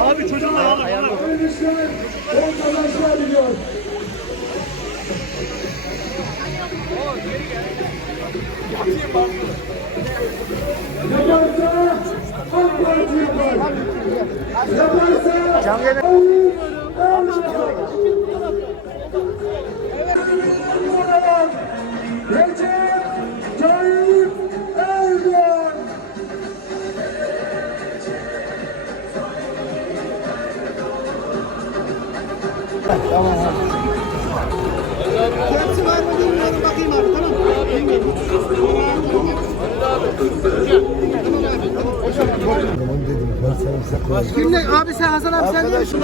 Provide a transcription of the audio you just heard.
Abi çocuğun ayağını falan. Arkadaşlar, o kazançlar diliyor. Tayyip Erdoğan. Recep Tayyip Erdoğan. Hepsi Ben. Kimle abi sen Hasan abi sen değil misin?